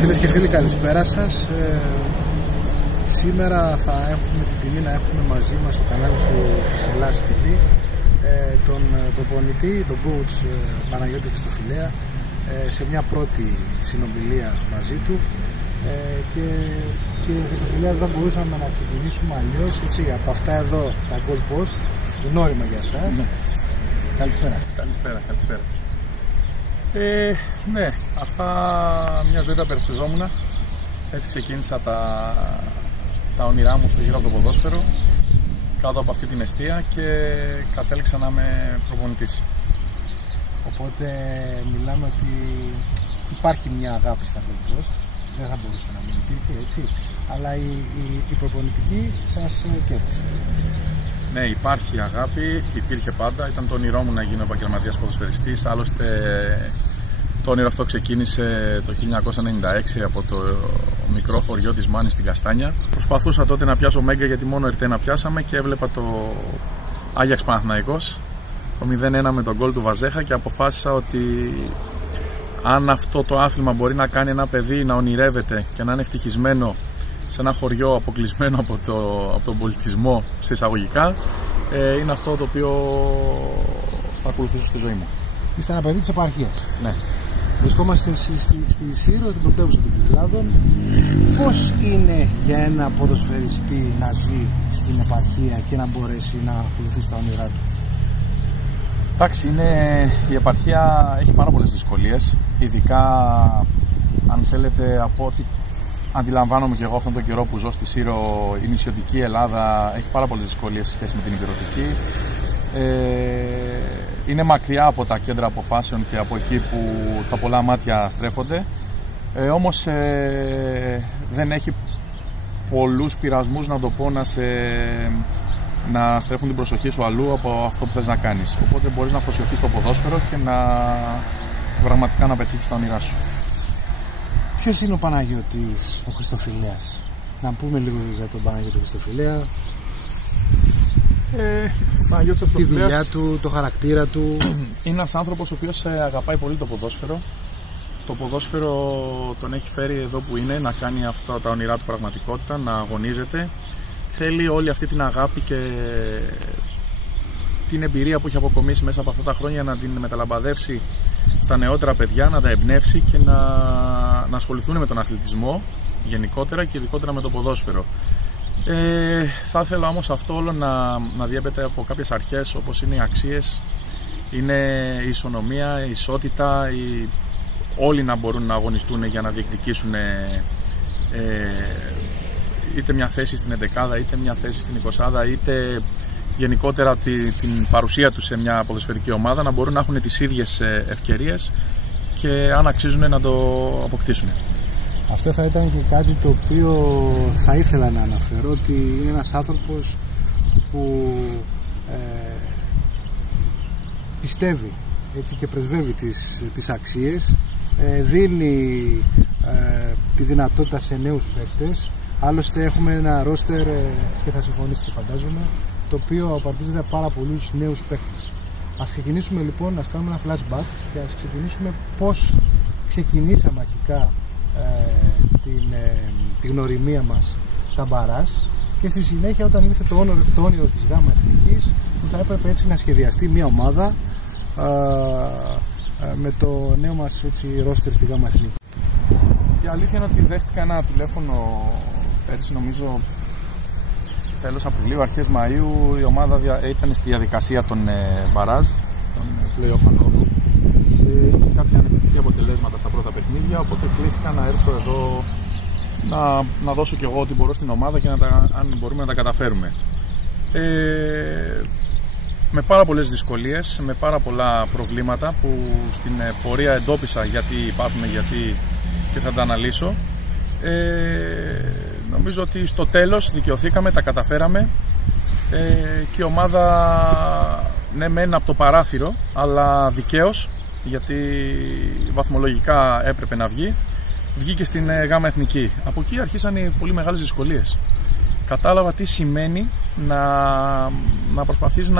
Φίλες και φίλοι, καλησπέρα σας. Σήμερα θα έχουμε την τιμή να έχουμε μαζί μας στο κανάλι της Ελλάς TV τον προπονητή, τον coach Παναγιώτη Χριστοφιλέα, σε μια πρώτη συνομιλία μαζί του. Και κύριε Χριστοφιλέα, δεν μπορούσαμε να ξεκινήσουμε αλλιώς, έτσι, από αυτά εδώ τα goal post, γνώριμα για εσάς. Ναι. Καλησπέρα. Καλησπέρα. Ναι, αυτά μια ζωή τα περισπιζόμουν. Έτσι ξεκίνησα τα όνειρά μου στο γύρο από το ποδόσφαιρο, κάτω από αυτή την εστία, και κατέληξα να είμαι προπονητής. Οπότε μιλάμε ότι υπάρχει μια αγάπη στα goal post, δεν θα μπορούσε να μην υπήρχε, έτσι, αλλά η προπονητική σας κέρδισε. Ναι, υπάρχει αγάπη, υπήρχε πάντα. Ήταν το όνειρό μου να γίνω επαγγελματίας ποδοσφαιριστής. Άλλωστε, το όνειρο αυτό ξεκίνησε το 1996 από το μικρό χωριό της Μάνης στην Καστάνια. Προσπαθούσα τότε να πιάσω Μέγκα, γιατί μόνο Ερτένα πιάσαμε, και έβλεπα το Άγιαξ Παναθηναϊκός, το 0-1 με τον γκολ του Βαζέχα, και αποφάσισα ότι αν αυτό το άθλημα μπορεί να κάνει ένα παιδί να ονειρεύεται και να είναι ευτυχισμένο σε ένα χωριό αποκλεισμένο από τον πολιτισμό, σε εισαγωγικά, είναι αυτό το οποίο θα ακολουθήσω στη ζωή μου. Είστε ένα παιδί της επαρχίας. Ναι. Βρισκόμαστε στη Σύρο, την πρωτεύουσα των Κυκλάδων. Πώς είναι για ένα ποδοσφαιριστή να ζει στην επαρχία και να μπορέσει να ακολουθήσει τα όνειρά του? Εντάξει, η επαρχία έχει πάρα πολλές δυσκολίες, ειδικά αν θέλετε, από ό,τι αντιλαμβάνομαι και εγώ αυτόν τον καιρό που ζω στη Σύρο, η νησιωτική Ελλάδα έχει πάρα πολλές δυσκολίες σε σχέση με την ηπειρωτική. Είναι μακριά από τα κέντρα αποφάσεων και από εκεί που τα πολλά μάτια στρέφονται. Όμως δεν έχει πολλούς πειρασμούς, να το πω, να στρέφουν την προσοχή σου αλλού από αυτό που θες να κάνεις. Οπότε μπορείς να αφοσιωθείς στο ποδόσφαιρο και πραγματικά να πετύχεις τα όνειρά σου. Ποιος είναι ο Παναγιώτης ο Χριστοφιλέας? Να πούμε λίγο για τον Παναγιώτη Χριστοφιλέα. Τη δουλειά του, το χαρακτήρα του. Είναι ένας άνθρωπος ο οποίος αγαπάει πολύ το ποδόσφαιρο. Το ποδόσφαιρο τον έχει φέρει εδώ που είναι, να κάνει αυτά τα όνειρά του πραγματικότητα, να αγωνίζεται. Θέλει όλη αυτή την αγάπη και την εμπειρία που έχει αποκομίσει μέσα από αυτά τα χρόνια να την μεταλαμπαδεύσει στα νεότερα παιδιά, να τα εμπνεύσει και να ασχοληθούν με τον αθλητισμό γενικότερα και ειδικότερα με το ποδόσφαιρο. Θα ήθελα όμως αυτό όλο να διέπεται από κάποιες αρχές, όπως είναι οι αξίες, είναι η ισονομία, η ισότητα, όλοι να μπορούν να αγωνιστούν για να διεκδικήσουν είτε μια θέση στην 11, είτε μια θέση στην 20, είτε γενικότερα την παρουσία τους σε μια ποδοσφαιρική ομάδα, να μπορούν να έχουν τις ίδιες ευκαιρίες και αν αξίζουν να το αποκτήσουν. Αυτό θα ήταν και κάτι το οποίο θα ήθελα να αναφέρω, ότι είναι ένας άνθρωπος που πιστεύει, έτσι, και πρεσβεύει τις αξίες, δίνει τη δυνατότητα σε νέους παίκτες. Άλλωστε έχουμε ένα ρόστερ, και θα συμφωνήσετε φαντάζομαι, το οποίο απαρτίζεται από πάρα πολλούς νέους παίκτες. Ας ξεκινήσουμε λοιπόν, ας κάνουμε ένα flashback και ας ξεκινήσουμε πώς ξεκινήσαμε αρχικά τη γνωριμία μας στα μπαράζ, και στη συνέχεια όταν ήρθε το όνειρο της ΓΑΜΑ Εθνικής, που θα έπρεπε έτσι να σχεδιαστεί μια ομάδα με το νέο μας, έτσι, ρόστερ στη ΓΑΜΑ Εθνική. Η αλήθεια είναι ότι δέχτηκα ένα τηλέφωνο πέρυσι, νομίζω τέλος Απριλίου, αρχές Μαΐου. Η ομάδα ήταν στη διαδικασία των μπαράζ, των play-off ανόδου. Είχε κάποια ανεπιτυχή αποτελέσματα στα πρώτα παιχνίδια, οπότε κλείστηκα να έρθω εδώ να δώσω κι εγώ ό,τι μπορώ στην ομάδα και αν μπορούμε να τα καταφέρουμε. Με πάρα πολλές δυσκολίες, με πάρα πολλά προβλήματα που στην πορεία εντόπισα γιατί υπάρχουν, γιατί, και θα τα αναλύσω. Νομίζω ότι στο τέλος δικαιωθήκαμε, τα καταφέραμε, και η ομάδα, ναι μεν από το παράθυρο, αλλά δικαίως, γιατί βαθμολογικά έπρεπε να βγει, βγήκε στην ΓΑΜΑ Εθνική. Από εκεί αρχίσαν οι πολύ μεγάλες δυσκολίες. Κατάλαβα τι σημαίνει να προσπαθείς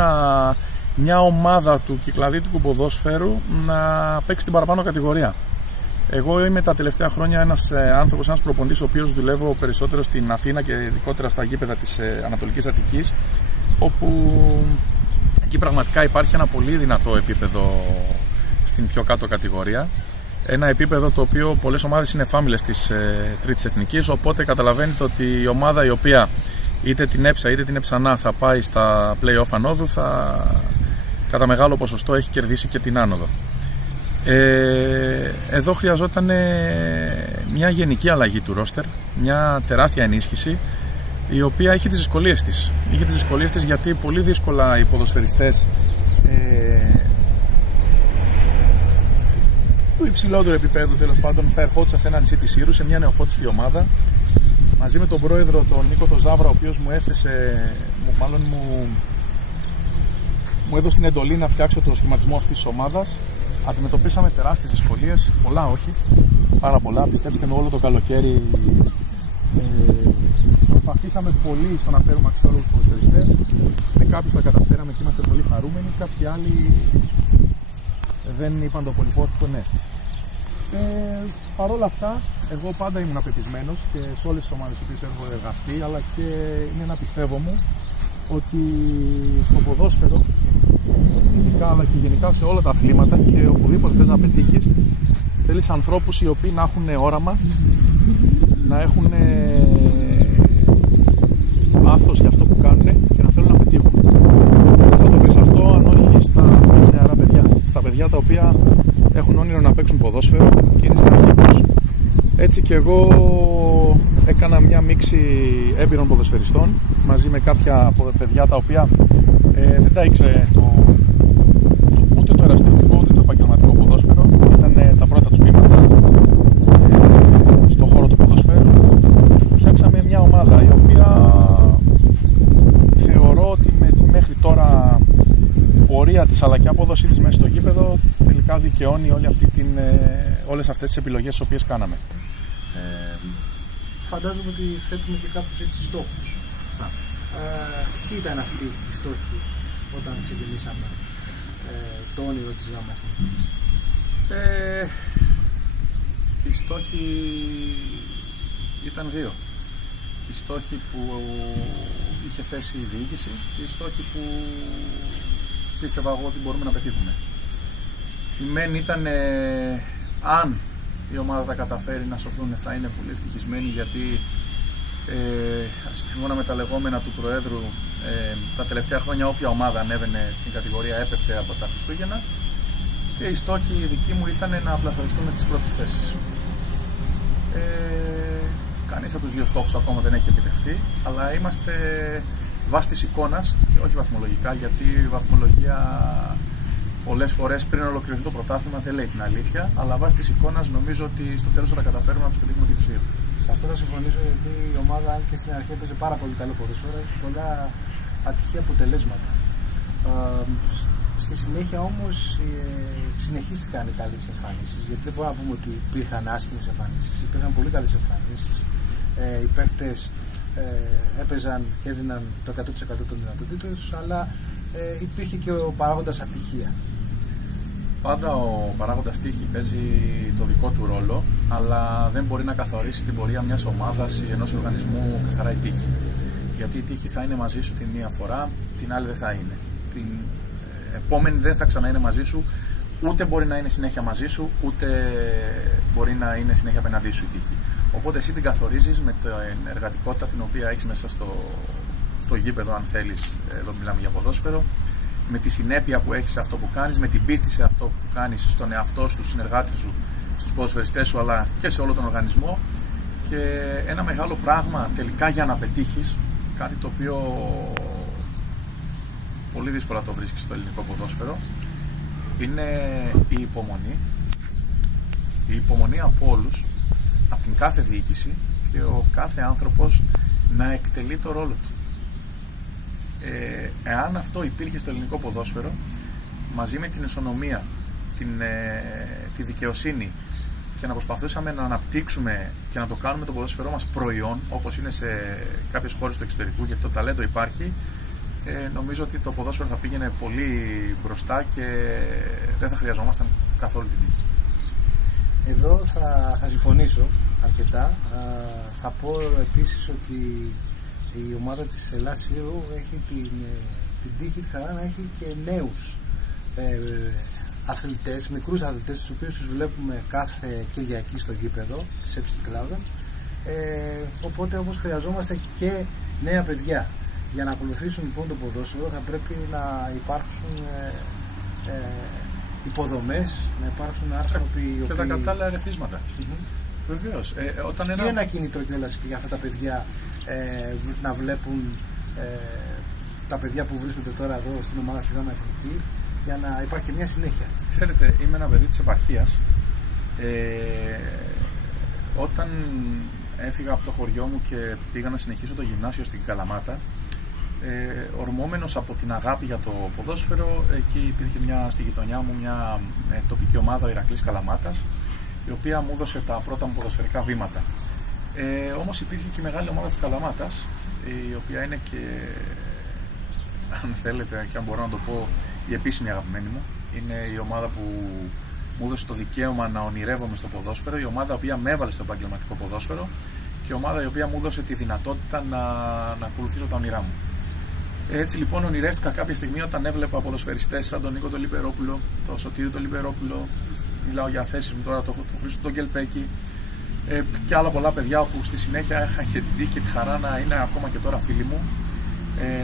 μια ομάδα του κυκλαδίτικου ποδόσφαιρου να παίξει την παραπάνω κατηγορία. Εγώ είμαι τα τελευταία χρόνια ένας άνθρωπος, ένας προπονητής, ο οποίος δουλεύω περισσότερο στην Αθήνα και ειδικότερα στα γήπεδα της Ανατολικής Αττικής, όπου εκεί πραγματικά υπάρχει ένα πολύ δυνατό επίπεδο στην πιο κάτω κατηγορία. Ένα επίπεδο το οποίο πολλές ομάδες είναι φάμιλες της τρίτης εθνικής, οπότε καταλαβαίνετε ότι η ομάδα η οποία είτε την έψα είτε την εψανά θα πάει στα play-off ανόδου, θα κατά μεγάλο ποσοστό έχει κερδίσει και την άνοδο. Εδώ χρειαζόταν μια γενική αλλαγή του ρόστερ, μια τεράστια ενίσχυση, η οποία είχε τις δυσκολίες της. Είχε τις δυσκολίες της γιατί πολύ δύσκολα οι ποδοσφαιριστές του υψηλότερου επίπεδου, τέλος πάντων, θα ερχόντουσαν σε ένα νησί της Ήρου, σε μια νεοφώτιστη ομάδα, μαζί με τον πρόεδρο, τον Νίκο τον Ζάβρα, ο οποίος μου έδωσε την εντολή να φτιάξω το σχηματισμό αυτής της ομάδας. Αντιμετωπίσαμε τεράστιες δυσκολίες, πολλά όχι, πάρα πολλά. Πιστέψτε με, όλο το καλοκαίρι προσπαθήσαμε πολύ στο να φέρουμε αξιόλογους ποδοσφαιριστές. Με κάποιους τα καταφέραμε και είμαστε πολύ χαρούμενοι, κάποιοι άλλοι δεν είπαν το πολυπόθητο ναι. Παρ' όλα αυτά, εγώ πάντα ήμουν απεπισμένος και σε όλες τις ομάδες τις οποίες έχω εργαστεί, αλλά και είναι ένα πιστεύω μου ότι στο ποδόσφαιρο, ειδικά αλλά και γενικά σε όλα τα αθλήματα και οπουδήποτε θες να πετύχεις, θέλεις ανθρώπους οι οποίοι να έχουν όραμα, να έχουν πάθος για αυτό που κάνουν και να θέλουν να πετύχουν. Θα το βρεις αυτό αν όχι στα νεαρά παιδιά, στα παιδιά τα οποία έχουν όνειρο να παίξουν ποδόσφαιρο και είναι στην αρχή τους. Έτσι και εγώ έκανα μια μίξη έμπειρων ποδοσφαιριστών μαζί με κάποια παιδιά τα οποία δεν τα ήξερε ούτε το ερασιτεχνικό ούτε το επαγγελματικό ποδόσφαιρο. Ήταν τα πρώτα τους βήματα στον χώρο του ποδοσφαίρου. Φτιάξαμε μια ομάδα η οποία θεωρώ ότι με τη μέχρι τώρα πορεία της αλλά και απόδοσή της μέσα στο γήπεδο τελικά δικαιώνει όλες αυτές τις επιλογές τις οποίες κάναμε. Φαντάζομαι ότι θέτουμε και κάποιους έτσι στόχους. Τι ήταν αυτοί οι στόχοι όταν ξεκινήσαμε το όνειρο της ΓΑΜΑ Εθνικής? Οι στόχοι ήταν δύο. Οι στόχοι που είχε θέσει η διοίκηση και οι στόχοι που πίστευα εγώ ότι μπορούμε να πετύχουμε. Η μεν ήταν αν η ομάδα τα καταφέρει να σωθούν θα είναι πολύ ευτυχισμένοι, γιατί σύμφωνα με τα λεγόμενα του Προέδρου τα τελευταία χρόνια όποια ομάδα ανέβαινε στην κατηγορία έπεφτε από τα Χριστούγεννα, και οι στόχοι δικοί μου ήταν να πλασαριστούμε στις πρώτες θέσεις. Κανείς από τους δύο στόχους ακόμα δεν έχει επιτευχθεί, αλλά είμαστε βάσει της εικόνας και όχι βαθμολογικά, γιατί η βαθμολογία πολλές φορές πριν ολοκληρωθεί το πρωτάθλημα δεν λέει την αλήθεια, αλλά βάσει της εικόνας νομίζω ότι στο τέλος θα τα καταφέρουμε να τους πετύχουμε και τους δύο. Σε αυτό θα συμφωνήσω, γιατί η ομάδα, αν και στην αρχή έπαιζε πάρα πολύ καλό ποδόσφαιρο, έχει πολλά ατυχή αποτελέσματα. Στη συνέχεια όμως συνεχίστηκαν οι καλές εμφανίσεις, γιατί δεν μπορούμε να πούμε ότι υπήρχαν άσχημες εμφανίσεις, υπήρχαν πολύ καλές εμφανίσεις. Οι παίκτες έπαιζαν και έδιναν το 100% των δυνατοτήτων τους, αλλά υπήρχε και ο παράγοντας ατυχία. Πάντα ο παράγοντας τύχη παίζει το δικό του ρόλο, αλλά δεν μπορεί να καθορίσει την πορεία μιας ομάδας ή ενός οργανισμού καθαρά η τύχη. Γιατί η τύχη θα είναι μαζί σου την μία φορά, την άλλη δεν θα είναι. Την επόμενη δεν θα ξανά είναι μαζί σου, ούτε μπορεί να είναι συνέχεια μαζί σου, ούτε μπορεί να είναι συνέχεια απέναντί σου η τύχη. Οπότε εσύ την καθορίζεις με την εργατικότητα την οποία έχεις μέσα στο γήπεδο, αν θέλεις, εδώ μιλάμε για ποδόσφαιρο, με τη συνέπεια που έχεις σε αυτό που κάνεις, με την πίστη σε αυτό που κάνεις στον εαυτό σου, στους συνεργάτες σου, στους ποδοσφαιριστές σου, αλλά και σε όλο τον οργανισμό. Και ένα μεγάλο πράγμα τελικά για να πετύχεις, κάτι το οποίο πολύ δύσκολα το βρίσκεις στο ελληνικό ποδόσφαιρο, είναι η υπομονή. Η υπομονή από όλους, από την κάθε διοίκηση, και ο κάθε άνθρωπος να εκτελεί το ρόλο του. Εάν αυτό υπήρχε στο ελληνικό ποδόσφαιρο, μαζί με την ισονομία, τη δικαιοσύνη, και να προσπαθούσαμε να αναπτύξουμε και να το κάνουμε το ποδόσφαιρό μας προϊόν, όπως είναι σε κάποιες χώρες του εξωτερικού, γιατί το ταλέντο υπάρχει, νομίζω ότι το ποδόσφαιρο θα πήγαινε πολύ μπροστά και δεν θα χρειαζόμασταν καθόλου την τύχη. Εδώ θα συμφωνήσω αρκετά. Θα πω επίσης ότι η ομάδα της Ελλάς Σύρου έχει την τύχη, τη χαρά να έχει και νέους αθλητές, μικρούς αθλητές, τους οποίους τους βλέπουμε κάθε Κυριακή στο γήπεδο της ΕΠΣ Κυκλάδων. Οπότε όμως χρειαζόμαστε και νέα παιδιά. Για να ακολουθήσουν λοιπόν το ποδόσφαιρο θα πρέπει να υπάρξουν υποδομές, να υπάρξουν άνθρωποι και τα κατάλληλα ερεθίσματα. Βεβαίως. Και ένα κίνητρο κιόλας για αυτά τα παιδιά να βλέπουν τα παιδιά που βρίσκονται τώρα εδώ στην ομάδα στη ΓΑΜΑ Εθνική, για να υπάρχει και μια συνέχεια. Ξέρετε, είμαι ένα παιδί της επαρχίας. Όταν έφυγα από το χωριό μου και πήγα να συνεχίσω το γυμνάσιο στην Καλαμάτα, ορμόμενος από την αγάπη για το ποδόσφαιρο, εκεί υπήρχε στη γειτονιά μου μια τοπική ομάδα, ο Ηρακλής Καλαμάτας, η οποία μου έδωσε τα πρώτα μου ποδοσφαιρικά βήματα. Όμως υπήρχε και η μεγάλη ομάδα της Καλαμάτας, η οποία είναι και, αν θέλετε και αν μπορώ να το πω, η επίσημη αγαπημένη μου. Είναι η ομάδα που μου έδωσε το δικαίωμα να ονειρεύομαι στο ποδόσφαιρο, η ομάδα η οποία με έβαλε στο επαγγελματικό ποδόσφαιρο και η ομάδα η οποία μου έδωσε τη δυνατότητα να ακολουθήσω τα όνειρά μου. Έτσι λοιπόν ονειρεύτηκα κάποια στιγμή όταν έβλεπα ποδοσφαιριστές σαν τον Νίκο τον Λιπερόπουλο, τον Σωτήρη τον Λιπερόπουλο, μιλάω για θέσεις μου τώρα, τον Χρήστο τον Κελπέκη, και άλλα πολλά παιδιά που στη συνέχεια είχαν και την τύχη και τη χαρά να είναι ακόμα και τώρα φίλοι μου,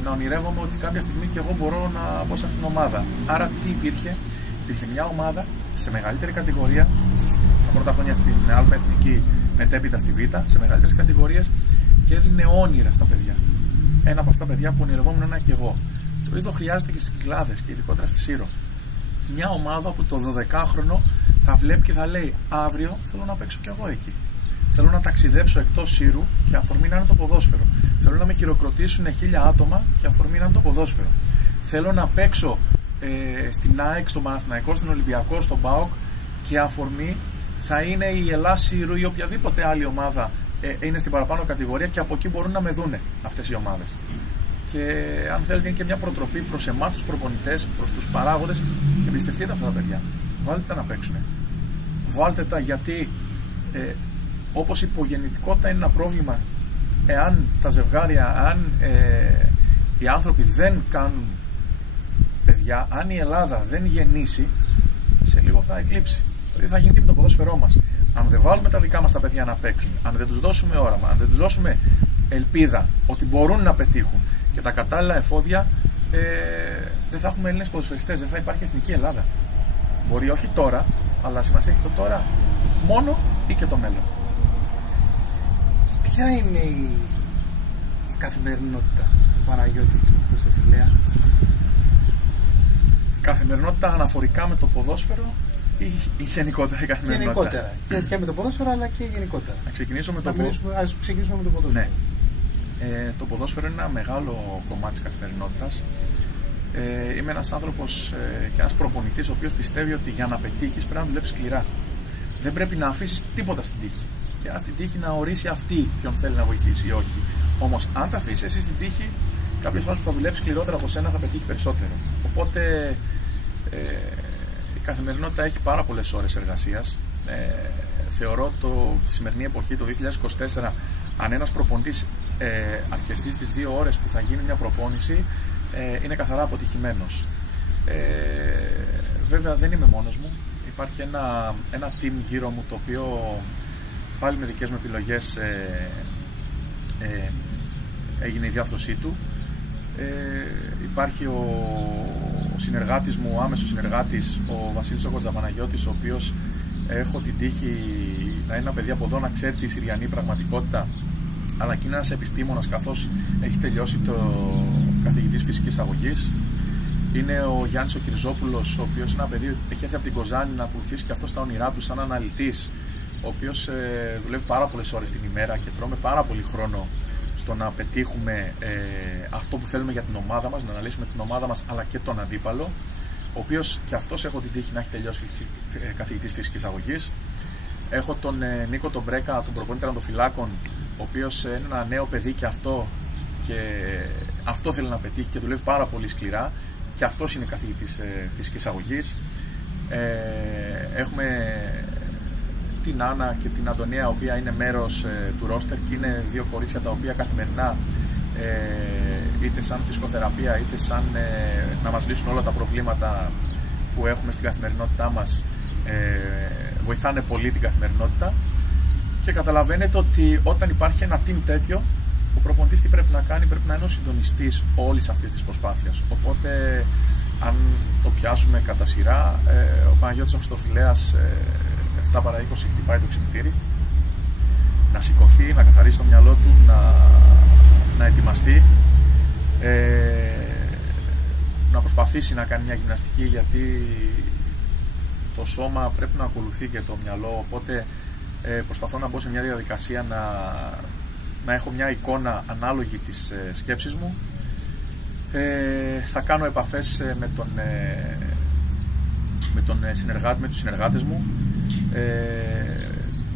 να ονειρεύομαι ότι κάποια στιγμή και εγώ μπορώ να μπω σε αυτήν την ομάδα. Άρα τι υπήρχε? Υπήρχε μια ομάδα σε μεγαλύτερη κατηγορία, τα πρώτα χρόνια στην Α Εθνική, μετέπειτα στη Β, σε μεγαλύτερες κατηγορίες, και έδινε όνειρα στα παιδιά. Ένα από αυτά τα παιδιά που ονειρευόμουν και εγώ. Το ίδιο χρειάζεται και στις Κυκλάδες και ειδικότερα στη Σύρο. Μια ομάδα που το 12χρονο θα βλέπει και θα λέει: αύριο θέλω να παίξω κι εγώ εκεί. Θέλω να ταξιδέψω εκτός Σύρου και αφορμή να είναι το ποδόσφαιρο. Θέλω να με χειροκροτήσουν 1000 άτομα και αφορμή να είναι το ποδόσφαιρο. Θέλω να παίξω στην ΑΕΚ, στο Παναθηναϊκό, στον Ολυμπιακό, στον ΠΑΟΚ και αφορμή θα είναι η Ελλάς Σύρου ή οποιαδήποτε άλλη ομάδα είναι στην παραπάνω κατηγορία και από εκεί μπορούν να με δούνε αυτές οι ομάδες. Και αν θέλετε, είναι και μια προτροπή προς εμάς τους προπονητές, προς τους παράγοντες: εμπιστευτείτε αυτά τα παιδιά. Βάλτε τα να παίξουν. Βάλτε τα, γιατί όπως η υπογεννητικότητα είναι ένα πρόβλημα, εάν τα ζευγάρια, αν οι άνθρωποι δεν κάνουν παιδιά, αν η Ελλάδα δεν γεννήσει, σε λίγο θα εκλείψει. Δηλαδή θα γίνει και με το ποδόσφαιρό μας. Αν δεν βάλουμε τα δικά μας τα παιδιά να παίξουν, αν δεν τους δώσουμε όραμα, αν δεν τους δώσουμε ελπίδα ότι μπορούν να πετύχουν και τα κατάλληλα εφόδια, δεν θα έχουμε Έλληνες ποδοσφαιριστές, δεν θα υπάρχει εθνική Ελλάδα. Μπορεί όχι τώρα, αλλά σημασία έχει το τώρα μόνο ή και το μέλλον. Ποια είναι η καθημερινότητα του Παναγιώτη του Χριστοφιλέα? Καθημερινότητα αναφορικά με το ποδόσφαιρο ή γενικότερα η καθημερινότητα? Γενικότερα. Και με το ποδόσφαιρο, αλλά και γενικότερα. Ας ξεκινήσουμε με το ποδόσφαιρο. Ναι. Το ποδόσφαιρο είναι ένα μεγάλο κομμάτι της καθημερινότητας. Είμαι ένας άνθρωπος και ένας προπονητής ο οποίος πιστεύει ότι για να πετύχεις πρέπει να δουλέψεις σκληρά. Δεν πρέπει να αφήσεις τίποτα στην τύχη. Και αν την τύχη να ορίσει αυτή ποιον θέλει να βοηθήσει ή όχι. Όμως, αν τα αφήσεις εσύ στην τύχη, κάποιος άλλος που θα δουλέψει σκληρότερα από σένα θα πετύχει περισσότερο. Οπότε η καθημερινότητα έχει πάρα πολλές ώρες εργασίας. Θεωρώ τη σημερινή εποχή, το 2024, αν ένας προπονητής αρκεστεί στις 2 ώρες που θα γίνει μια προπόνηση, είναι καθαρά αποτυχημένος. Βέβαια δεν είμαι μόνος μου. Υπάρχει ένα team γύρω μου, το οποίο πάλι με δικές μου επιλογές έγινε η διάθρωσή του. Υπάρχει ο συνεργάτης μου, ο άμεσος συνεργάτης, ο Βασίλης ο Κοντζαπαναγιώτης, ο οποίος έχω την τύχη να είναι ένα παιδί από εδώ, να ξέρει τη συριανή πραγματικότητα, αλλά και είναι ένας επιστήμονας, καθώς έχει τελειώσει το καθηγητής φυσικής αγωγής. Είναι ο Γιάννης ο Κυριζόπουλος, ο οποίος είναι ένα παιδί, έχει έρθει από την Κοζάνη να ακολουθήσει και αυτό τα όνειρά του σαν αναλυτής, ο οποίος δουλεύει πάρα πολλές ώρες την ημέρα και τρώμε πάρα πολύ χρόνο στο να πετύχουμε αυτό που θέλουμε για την ομάδα μας, να αναλύσουμε την ομάδα μας αλλά και τον αντίπαλο, ο οποίος και αυτός έχω την τύχη να έχει τελειώσει καθηγητής φυσικής αγωγής. Έχω τον Νίκο τον Μπρέκα, τον προπονητή τερματοφυλάκων, ο οποίος είναι ένα νέο παιδί και αυτό θέλει να πετύχει και δουλεύει πάρα πολύ σκληρά, και αυτός είναι καθηγητής φυσικής αγωγής. Έχουμε την Άννα και την Αντωνία, η οποία είναι μέρος του ρόστερ και είναι δύο κορίτσια τα οποία καθημερινά είτε σαν φυσικοθεραπεία είτε σαν να μας λύσουν όλα τα προβλήματα που έχουμε στην καθημερινότητά μας, βοηθάνε πολύ την καθημερινότητα. Και καταλαβαίνετε ότι όταν υπάρχει ένα team τέτοιο, ο προπονητής τι πρέπει να κάνει? Πρέπει να είναι ο συντονιστής όλης αυτής της προσπάθειας. Οπότε, αν το πιάσουμε κατά σειρά, ο Παναγιώτης ο Χριστοφυλέας 7 παρά 20 χτυπάει το ξυπνητήρι, να σηκωθεί, να καθαρίσει το μυαλό του, να ετοιμαστεί, να προσπαθήσει να κάνει μια γυμναστική, γιατί το σώμα πρέπει να ακολουθεί και το μυαλό. Οπότε προσπαθώ να μπω σε μια διαδικασία να έχω μια εικόνα ανάλογη της σκέψης μου. Θα κάνω επαφές με τους συνεργάτες μου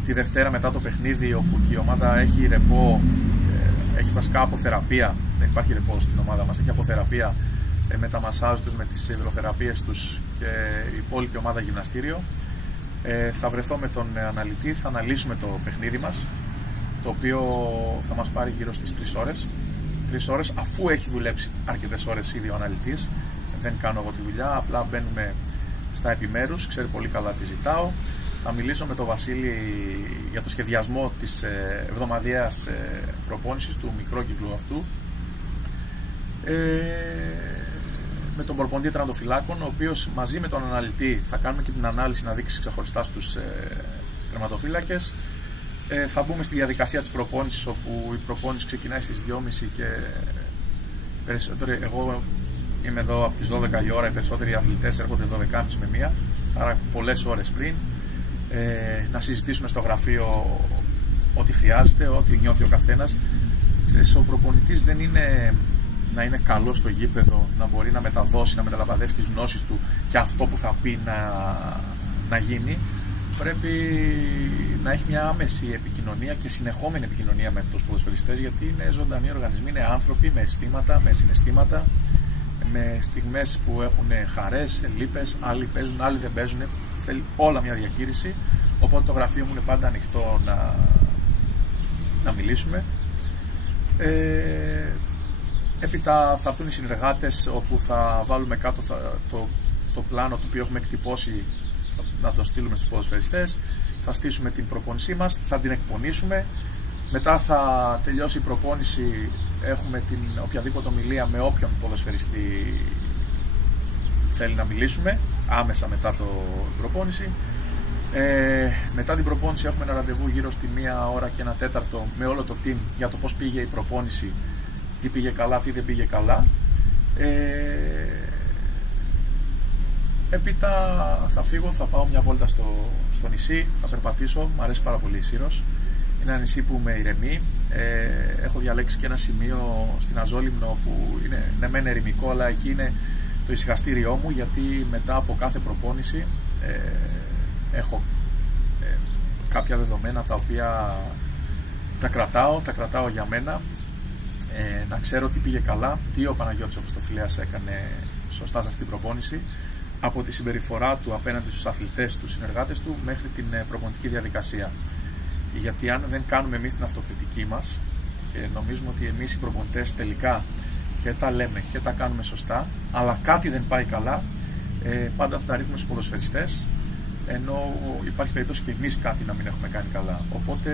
τη Δευτέρα μετά το παιχνίδι, όπου και η ομάδα έχει ρεπό, έχει βασικά αποθεραπεία, δεν υπάρχει ρεπό στην ομάδα μας, έχει αποθεραπεία με τα μασάζ τους, με τις υδροθεραπείες τους και η υπόλοιπη ομάδα γυμναστήριο. Θα βρεθώ με τον αναλυτή, θα αναλύσουμε το παιχνίδι μας, το οποίο θα μας πάρει γύρω στις 3 ώρες. 3 ώρες, αφού έχει δουλέψει αρκετές ώρες ήδη ο αναλυτής. Δεν κάνω εγώ τη δουλειά, απλά μπαίνουμε στα επιμέρους, ξέρει πολύ καλά τι ζητάω. Θα μιλήσω με τον Βασίλη για το σχεδιασμό της εβδομαδιαίας προπόνησης του μικρόκυκλου αυτού. Με τον προπονητή τερματοφυλάκων, ο οποίος μαζί με τον αναλυτή θα κάνουμε και την ανάλυση να δείξει ξεχωριστά στους τερματοφύλακες. Θα μπούμε στη διαδικασία της προπόνησης, όπου η προπόνηση ξεκινάει στις 2.30 και περισσότεροι, εγώ είμαι εδώ από τις 12 η ώρα, οι περισσότεροι αθλητές έρχονται 12.30 με 1, άρα πολλές ώρες πριν, να συζητήσουμε στο γραφείο ό,τι χρειάζεται, ό,τι νιώθει ο καθένας. Ξέρεις, ο προπονητής δεν είναι να είναι καλό στο γήπεδο, να μπορεί να μεταδώσει, να μεταλαμπαδεύσει τις γνώσεις του και αυτό που θα πει να γίνει. Πρέπει να έχει μια άμεση επικοινωνία και συνεχόμενη επικοινωνία με τους ποδοσφαιριστές, γιατί είναι ζωντανοί οργανισμοί, είναι άνθρωποι με αισθήματα, με συναισθήματα, με στιγμές που έχουν χαρές, λύπες, άλλοι παίζουν, άλλοι δεν παίζουν, θέλει όλα μια διαχείριση. Οπότε το γραφείο μου είναι πάντα ανοιχτό να μιλήσουμε. Έπειτα θα έρθουν οι συνεργάτες, όπου θα βάλουμε κάτω το πλάνο το οποίο έχουμε εκτυπώσει, να το στείλουμε στους ποδοσφαιριστές, θα στήσουμε την προπόνησή μας, θα την εκπονήσουμε. Μετά θα τελειώσει η προπόνηση, έχουμε την οποιαδήποτε ομιλία με όποιον ποδοσφαιριστή θέλει να μιλήσουμε, άμεσα μετά την προπόνηση. Μετά την προπόνηση έχουμε ένα ραντεβού γύρω στη 1 ώρα και 1/4 με όλο το team για το πώς πήγε η προπόνηση, τι πήγε καλά, τι δεν πήγε καλά. Έπειτα θα φύγω, θα πάω μια βόλτα στο νησί, θα περπατήσω, μου αρέσει πάρα πολύ η Σύρος. Είναι ένα νησί που με ηρεμεί. Έχω διαλέξει και ένα σημείο στην Αζόλυμνο που είναι μεν ερημικό, αλλά εκεί είναι το ησυχαστήριό μου, γιατί μετά από κάθε προπόνηση έχω κάποια δεδομένα τα οποία τα κρατάω για μένα, να ξέρω τι πήγε καλά, τι ο Παναγιώτης ο Χριστοφυλέας έκανε σωστά σε αυτή την προπόνηση, από τη συμπεριφορά του απέναντι στους αθλητές, τους συνεργάτες του, μέχρι την προπονητική διαδικασία. Γιατί αν δεν κάνουμε εμείς την αυτοκριτική μας και νομίζουμε ότι εμείς οι προπονητές τελικά και τα λέμε και τα κάνουμε σωστά, αλλά κάτι δεν πάει καλά, πάντα θα τα ρίχνουμε στους ποδοσφαιριστές, ενώ υπάρχει περίπτωση και εμείς κάτι να μην έχουμε κάνει καλά. Οπότε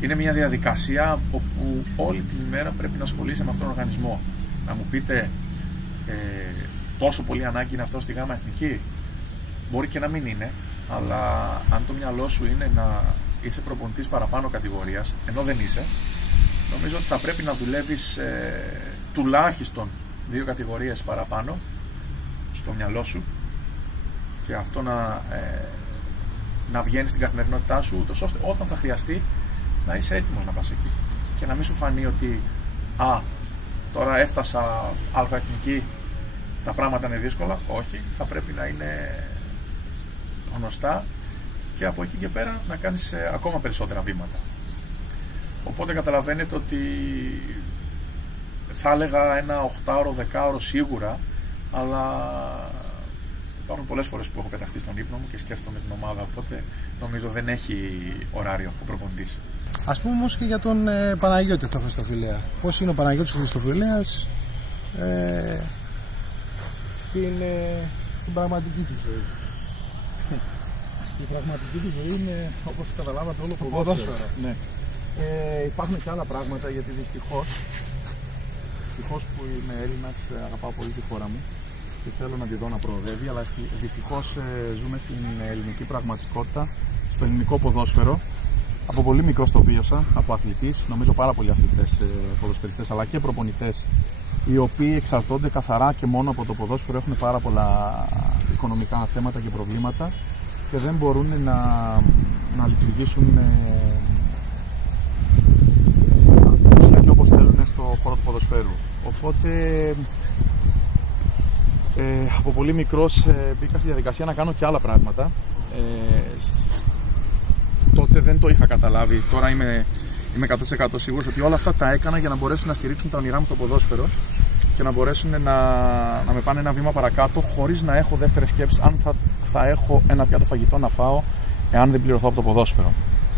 είναι μια διαδικασία όπου όλη την ημέρα πρέπει να ασχολείσαι με αυτόν τον οργανισμό. Να μου πείτε, τόσο πολύ ανάγκη είναι αυτό στη ΓΑΜΑ Εθνική? Μπορεί και να μην είναι, αλλά αν το μυαλό σου είναι να είσαι προπονητής παραπάνω κατηγορίας, ενώ δεν είσαι, νομίζω ότι θα πρέπει να δουλεύεις τουλάχιστον 2 κατηγορίες παραπάνω στο μυαλό σου, και αυτό να βγαίνει στην καθημερινότητά σου, ούτως ώστε όταν θα χρειαστεί να είσαι έτοιμος να πας εκεί και να μην σου φανεί ότι τώρα έφτασα αλφα-εθνική, τα πράγματα είναι δύσκολα. Όχι, θα πρέπει να είναι γνωστά και από εκεί και πέρα να κάνεις ακόμα περισσότερα βήματα. Οπότε καταλαβαίνετε ότι θα έλεγα ένα 8ωρο, 10ωρο σίγουρα, αλλά Υπάρχουν πολλές φορές που έχω πεταχτεί στον ύπνο μου και σκέφτομαι την ομάδα, οπότε νομίζω δεν έχει ωράριο ο προπονητής. Ας πούμε όμως και για τον Παναγιώτη τον Χριστοφιλέα. Πώς είναι ο Παναγιώτης ο Χριστοφιλέας στην πραγματική του ζωή? Η πραγματική του ζωή είναι, όπως καταλάβατε, όλο το ποδόσφαιρο. Ναι. Υπάρχουν και άλλα πράγματα, γιατί δυστυχώς που είμαι Έλληνας, αγαπάω πολύ τη χώρα μου και θέλω να τη δω να προοδεύει, αλλά δυστυχώς ζούμε στην ελληνική πραγματικότητα, στο ελληνικό ποδόσφαιρο. Από πολύ μικρός το βίωσα, από αθλητής, νομίζω πάρα πολλοί αθλητές, ποδοσφαιριστές αλλά και προπονητές, οι οποίοι εξαρτώνται καθαρά και μόνο από το ποδόσφαιρο, έχουν πάρα πολλά οικονομικά θέματα και προβλήματα και δεν μπορούν να λειτουργήσουν αυτονομία και όπως θέλουν στο χώρο του ποδοσφαίρου. Οπότε από πολύ μικρός μπήκα στη διαδικασία να κάνω και άλλα πράγματα. Τότε δεν το είχα καταλάβει, τώρα είμαι 100% σίγουρος ότι όλα αυτά τα έκανα για να μπορέσουν να στηρίξουν τα όνειρά μου στο ποδόσφαιρο και να μπορέσουν να με πάνε ένα βήμα παρακάτω, χωρίς να έχω δεύτερες σκέψεις αν θα έχω ένα πιάτο φαγητό να φάω εάν δεν πληρωθώ από το ποδόσφαιρο.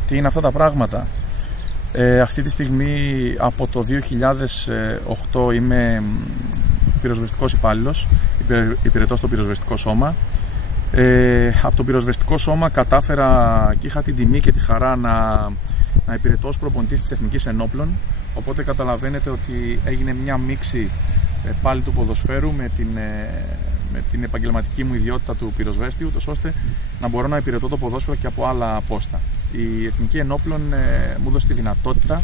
Τι είναι αυτά τα πράγματα? Αυτή τη στιγμή από το 2008 είμαι πυροσβεστικός υπάλληλος, υπηρετώ στο πυροσβεστικό σώμα. Από το πυροσβεστικό σώμα κατάφερα και είχα την τιμή και τη χαρά να υπηρετώ ως προπονητής της Εθνικής Ενόπλων, οπότε καταλαβαίνετε ότι έγινε μια μίξη πάλι του ποδοσφαίρου με την επαγγελματική μου ιδιότητα του πυροσβέστη, ούτως ώστε να μπορώ να υπηρετώ το ποδόσφαιρο και από άλλα πόστα. Η Εθνική Ενόπλων μου έδωσε τη δυνατότητα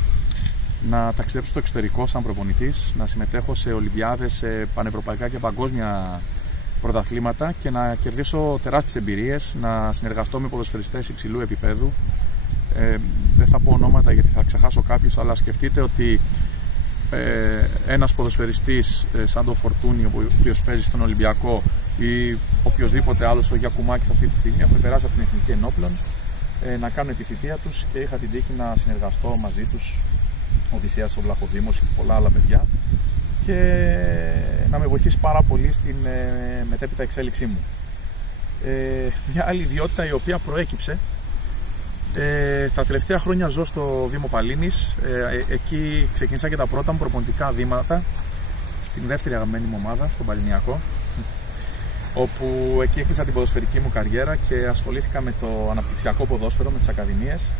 να ταξιδέψω στο εξωτερικό σαν προπονητής, να συμμετέχω σε ολυμπιάδες, σε πανευρωπαϊκά και παγκόσμια πρωταθλήματα και να κερδίσω τεράστιες εμπειρίες, να συνεργαστώ με ποδοσφαιριστές υψηλού επίπεδου. Δεν θα πω ονόματα γιατί θα ξεχάσω κάποιους, αλλά σκεφτείτε ότι ένας ποδοσφαιριστής σαν το Φορτούνι, ο οποίος παίζει στον Ολυμπιακό, ή οποιοδήποτε άλλος, ο Γιακουμάκης αυτή τη στιγμή, έχουν περάσει από την Εθνική Ενόπλων να κάνουν τη θητεία τους και είχα την τύχη να συνεργαστώ μαζί τους, ο Οδυσσέας ο Βλαχοδήμος και πολλά άλλα παιδιά, και να με βοηθήσει πάρα πολύ στην μετέπειτα εξέλιξή μου. Μια άλλη ιδιότητα η οποία προέκυψε, τα τελευταία χρόνια ζω στο Δήμο Παλίνης, εκεί ξεκίνησα και τα πρώτα μου προπονητικά βήματα στην δεύτερη αγαπημένη μου ομάδα, στον Παλινιακό, όπου εκεί έκλεισα την ποδοσφαιρική μου καριέρα και ασχολήθηκα με το αναπτυξιακό ποδόσφαιρο, με τις ακαδημίες.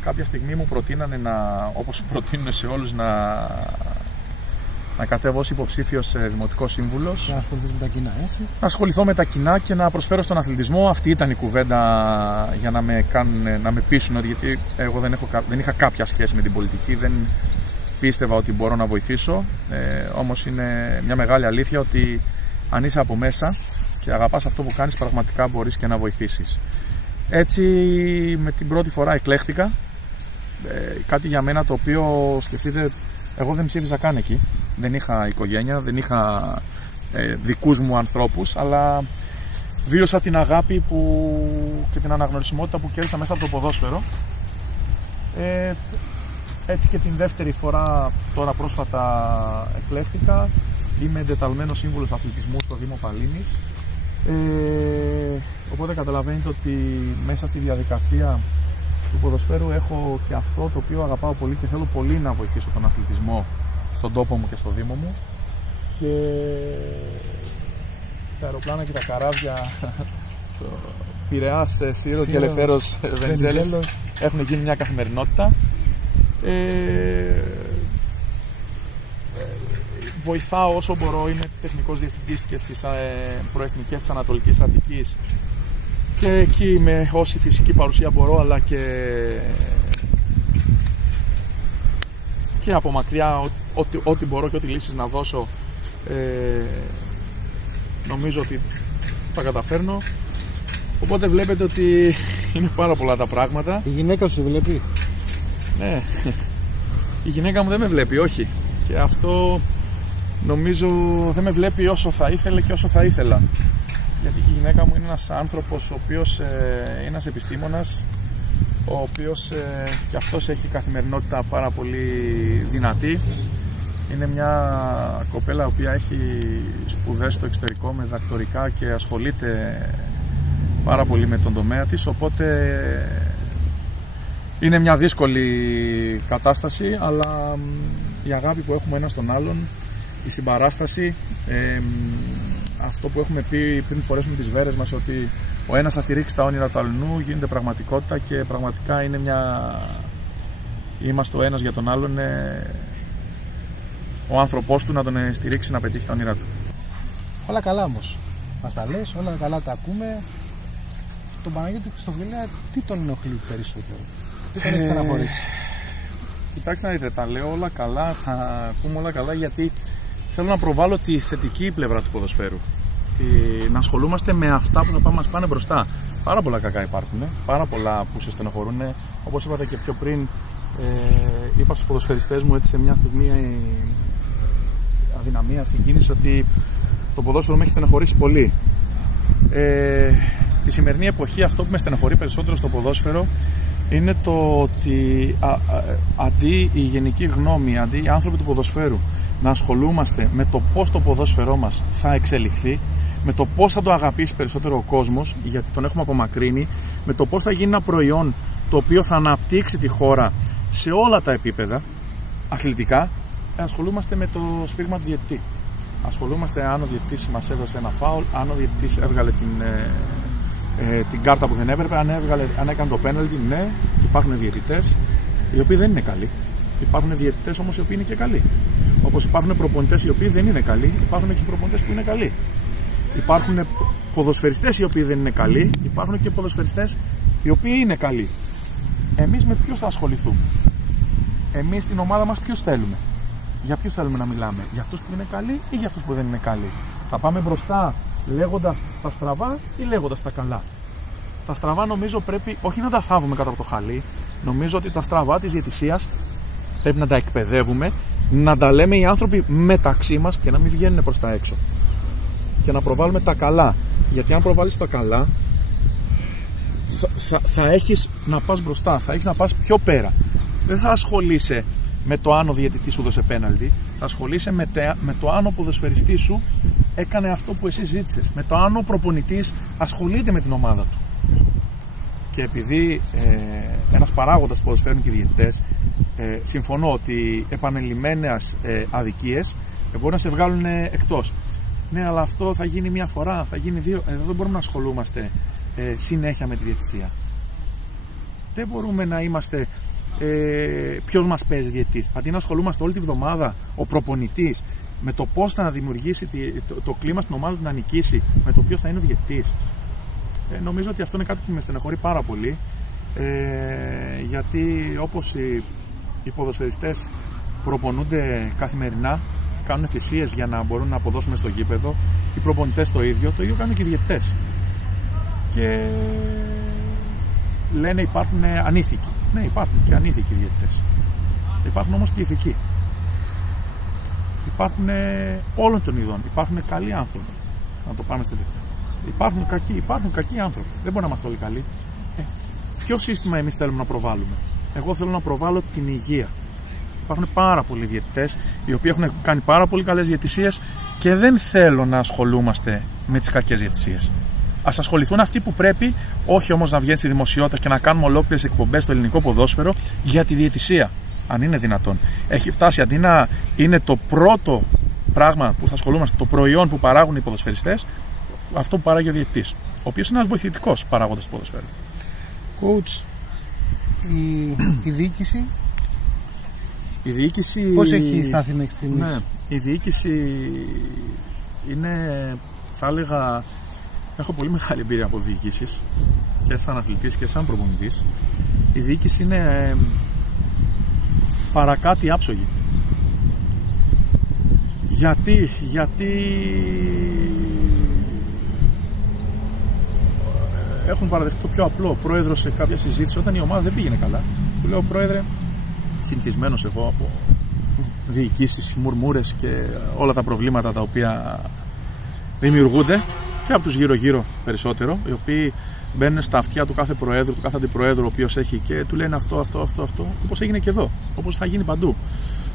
Κάποια στιγμή μου προτείνανε, όπως προτείνουν σε όλους, να κατέβω ως υποψήφιος δημοτικός σύμβουλος. Να ασχοληθείς με τα κοινά, έτσι. Να ασχοληθώ με τα κοινά και να προσφέρω στον αθλητισμό. Αυτή ήταν η κουβέντα για να με πείσουν, γιατί εγώ δεν είχα κάποια σχέση με την πολιτική, δεν πίστευα ότι μπορώ να βοηθήσω. Όμως είναι μια μεγάλη αλήθεια ότι αν είσαι από μέσα και αγαπάς αυτό που κάνεις, πραγματικά μπορείς και να βοηθήσεις. Έτσι, με την πρώτη φορά εκλέχθηκα. Κάτι για μένα το οποίο, σκεφτείτε, εγώ δεν ψήφισα καν εκεί. Δεν είχα οικογένεια, δεν είχα δικούς μου ανθρώπους, αλλά βίωσα την αγάπη και την αναγνωρισιμότητα που κέρδισα μέσα από το ποδόσφαιρο. Έτσι και την δεύτερη φορά, τώρα πρόσφατα εκλέχθηκα. Είμαι εντεταλμένος σύμβουλος αθλητισμού στο Δήμο Παλίνης. Οπότε καταλαβαίνετε ότι μέσα στη διαδικασία του ποδοσφαίρου έχω και αυτό το οποίο αγαπάω πολύ και θέλω πολύ να βοηθήσω τον αθλητισμό στον τόπο μου και στο Δήμο μου. Και τα αεροπλάνα και τα καράβια Πειραιάς, Σύρο και Ελευθέρος Βενιζέλος έχουν γίνει μια καθημερινότητα. Βοηθάω όσο μπορώ, είμαι τεχνικός διευθυντής και στις προεθνικές της Ανατολικής Αττικής και εκεί με όση φυσική παρουσία μπορώ, αλλά και από μακριά ό,τι μπορώ και ό,τι λύσεις να δώσω, νομίζω ότι τα καταφέρνω. Οπότε βλέπετε ότι είναι πάρα πολλά τα πράγματα. Η γυναίκα σου σε βλέπει? Ναι, η γυναίκα μου δεν με βλέπει, όχι. Και αυτό νομίζω δεν με βλέπει όσο θα ήθελε και όσο θα ήθελα. Γιατί η γυναίκα μου είναι ένας άνθρωπος ο οποίος είναι ένας επιστήμονας, ο οποίος και αυτός έχει καθημερινότητα πάρα πολύ δυνατή Είναι μια κοπέλα που έχει σπουδές στο εξωτερικό με δακτορικά και ασχολείται πάρα πολύ με τον τομέα της, οπότε είναι μια δύσκολη κατάσταση, αλλά η αγάπη που έχουμε ένας στον άλλον, η συμπαράσταση, αυτό που έχουμε πει πριν φορέσουμε τις βέρες μας, ότι ο ένας θα στηρίξει τα όνειρα του αλλού, γίνεται πραγματικότητα και πραγματικά είναι είμαστε ο ένας για τον άλλον, ο άνθρωπός του να τον στηρίξει να πετύχει τα όνειρά του. Όλα καλά όμως, μας τα λες, όλα καλά τα ακούμε. Τον Παναγιώτη Χριστοφιλέα τι τον ενοχλεί περισσότερο, τι τον έχει στεναχωρήσει? Κοιτάξτε να δείτε, τα λέω όλα καλά, τα ακούμε όλα καλά, γιατί θέλω να προβάλλω τη θετική πλευρά του ποδοσφαίρου. Να ασχολούμαστε με αυτά που θα μας πάνε μπροστά. Πάρα πολλά κακά υπάρχουν, πάρα πολλά που σε στενοχωρούν. Όπως είπατε και πιο πριν, είπα στους ποδοσφαιριστές μου έτσι σε μια στιγμή αδυναμία, συγκίνηση, ότι το ποδόσφαιρο με έχει στενοχωρήσει πολύ. Τη σημερινή εποχή αυτό που με στενοχωρεί περισσότερο στο ποδόσφαιρο είναι το ότι αντί η γενική γνώμη, αντί οι άνθρωποι του ποδοσφαίρου να ασχολούμαστε με το πώς το ποδόσφαιρό μας θα εξελιχθεί, με το πώς θα το αγαπήσει περισσότερο ο κόσμος, γιατί τον έχουμε απομακρύνει, με το πώς θα γίνει ένα προϊόν το οποίο θα αναπτύξει τη χώρα σε όλα τα επίπεδα αθλητικά, ασχολούμαστε με το σφύριγμα του διαιτητή. Ασχολούμαστε αν ο διαιτητής μας έδωσε ένα φάουλ, αν ο διαιτητής έβγαλε την κάρτα που δεν έπρεπε, αν έκανε το πέναλτι. Ναι, υπάρχουν διαιτητές οι οποίοι δεν είναι καλοί. Υπάρχουν διαιτητές όμως οι οποίοι είναι και καλοί. Όπως υπάρχουν προπονητές οι οποίοι δεν είναι καλοί, υπάρχουν και προπονητές που είναι καλοί. Υπάρχουν ποδοσφαιριστές οι οποίοι δεν είναι καλοί, υπάρχουν και ποδοσφαιριστές οι οποίοι είναι καλοί. Εμείς με ποιους θα ασχοληθούμε? Εμείς στην ομάδα μας ποιους θέλουμε? Για ποιους θέλουμε να μιλάμε? Για αυτούς που είναι καλοί ή για αυτούς που δεν είναι καλοί? Θα πάμε μπροστά λέγοντας τα στραβά ή λέγοντας τα καλά? Τα στραβά νομίζω πρέπει όχι να τα θάβουμε κάτω από το χαλί. Νομίζω ότι τα στραβά της διαιτησίας πρέπει να τα εκπαιδεύουμε, να τα λέμε οι άνθρωποι μεταξύ μας και να μην βγαίνουν προς τα έξω. Και να προβάλλουμε τα καλά. Γιατί αν προβάλλεις τα καλά, θα έχεις να πας μπροστά, θα έχεις να πας πιο πέρα. Δεν θα ασχολείσαι με το αν ο διαιτητής σου δώσε πέναλτι, θα ασχολείσαι με το αν ο ποδοσφαιριστής σου έκανε αυτό που εσύ ζήτησες, με το αν ο προπονητής ασχολείται με την ομάδα του. Και επειδή ένας παράγοντας που ποδοσφαίρουν και οι διαιτητές, συμφωνώ ότι επανειλημμένες αδικίες μπορούν να σε βγάλουν εκτός. Ναι, αλλά αυτό θα γίνει μία φορά, θα γίνει δύο. Δεν μπορούμε να ασχολούμαστε συνέχεια με τη διαιτησία. Δεν μπορούμε να είμαστε ποιος μας παίζει διαιτητής. Αντί να ασχολούμαστε όλη τη βδομάδα ο προπονητής με το πώς θα δημιουργήσει το κλίμα στην ομάδα του να νικήσει, με το ποιος θα είναι ο διαιτητής. Νομίζω ότι αυτό είναι κάτι που με στεναχωρεί πάρα πολύ, γιατί όπως οι ποδοσφαιριστές προπονούνται καθημερινά, κάνουν θυσίες για να μπορούν να αποδώσουν στο γήπεδο, οι προπονητές το ίδιο κάνουν και οι διαιτητές. Και λένε υπάρχουν ανήθικοι. Ναι, υπάρχουν και ανήθικοι διαιτητές. Υπάρχουν όμως και ηθικοί. Υπάρχουν όλων των ειδών. Υπάρχουν καλοί άνθρωποι. Να το πάμε στη δίκη. Υπάρχουν κακοί άνθρωποι. Δεν μπορεί να είμαστε όλοι καλοί. Ποιο σύστημα εμείς θέλουμε να προβάλλουμε? Εγώ θέλω να προβάλλω την υγεία. Υπάρχουν πάρα πολλοί διαιτητές οι οποίοι έχουν κάνει πάρα πολύ καλές διαιτησίες και δεν θέλω να ασχολούμαστε με τις κακές διαιτησίες. Ας ασχοληθούν αυτοί που πρέπει, όχι όμως να βγαίνει στη δημοσιότητα και να κάνουμε ολόκληρες εκπομπές στο ελληνικό ποδόσφαιρο για τη διαιτησία. Αν είναι δυνατόν. Έχει φτάσει αντί να είναι το πρώτο πράγμα που θα ασχολούμαστε, το προϊόν που παράγουν οι ποδοσφαιριστές, αυτό που παράγει ο διαιτητής, ο οποίος είναι ένας βοηθητικός παράγοντας του ποδοσφαίρου. Coach, η διοίκηση. Η διοίκηση. Πώς έχει στάθει μέχρι στιγμής? Ναι, η διοίκηση είναι, θα έλεγα, έχω πολύ μεγάλη εμπειρία από διοικήσεις και σαν αθλητής και σαν προπονητής. Η διοίκηση είναι παρακάτι άψογη. Γιατί έχουν παραδεχτεί το πιο απλό. Ο πρόεδρος σε κάποια συζήτηση, όταν η ομάδα δεν πήγαινε καλά, του λέω: πρόεδρε, συνηθισμένος εγώ από διοικήσεις, μουρμούρες και όλα τα προβλήματα τα οποία δημιουργούνται και από τους γύρω-γύρω περισσότερο, οι οποίοι μπαίνουν στα αυτιά του κάθε προέδρου, του κάθε αντιπροέδρου, ο οποίος έχει και του λένε αυτό, όπως έγινε και εδώ, όπως θα γίνει παντού.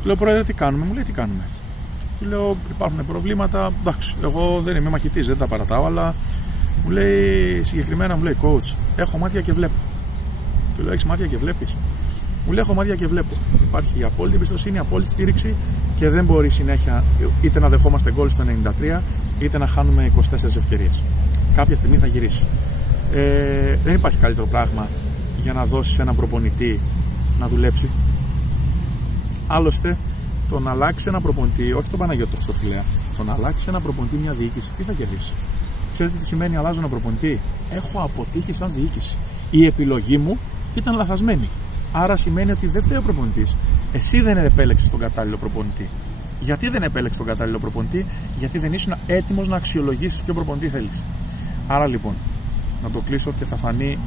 Του λέω, Πρόεδρε, τι κάνουμε? Μου λέει, τι κάνουμε? Του λέω, υπάρχουν προβλήματα. Εντάξει, εγώ δεν είμαι μαχητής, δεν τα παρατάω, αλλά μου λέει συγκεκριμένα, μου λέει, coach, έχω μάτια και βλέπω. Του λέω, έχεις μάτια και βλέπεις? Μου λέει, έχω μάτια και βλέπω. Υπάρχει απόλυτη εμπιστοσύνη, απόλυτη στήριξη και δεν μπορεί συνέχεια είτε να δεχόμαστε γκολ στο 93, είτε να χάνουμε 24 ευκαιρίες. Κάποια στιγμή θα γυρίσει. Δεν υπάρχει καλύτερο πράγμα για να δώσεις έναν προπονητή να δουλέψει. Άλλωστε, το να αλλάξει ένα προπονητή, όχι τον Παναγιώτο Χριστοφιλέα, το να αλλάξει ένα προπονητή, μια διοίκηση, τι θα κερδίσει? Ξέρετε τι σημαίνει αλλάζω ένα προπονητή? Έχω αποτύχει σαν διοίκηση. Η επιλογή μου ήταν λαθασμένη. Άρα σημαίνει ότι δεν φταίει ο προπονητής. Εσύ δεν επέλεξες τον κατάλληλο προπονητή. Γιατί δεν επέλεξες τον κατάλληλο προπονητή? Γιατί δεν ήσουν έτοιμος να αξιολογήσεις ποιο προπονητή θέλεις. Άρα λοιπόν, να το κλείσω και θα φανεί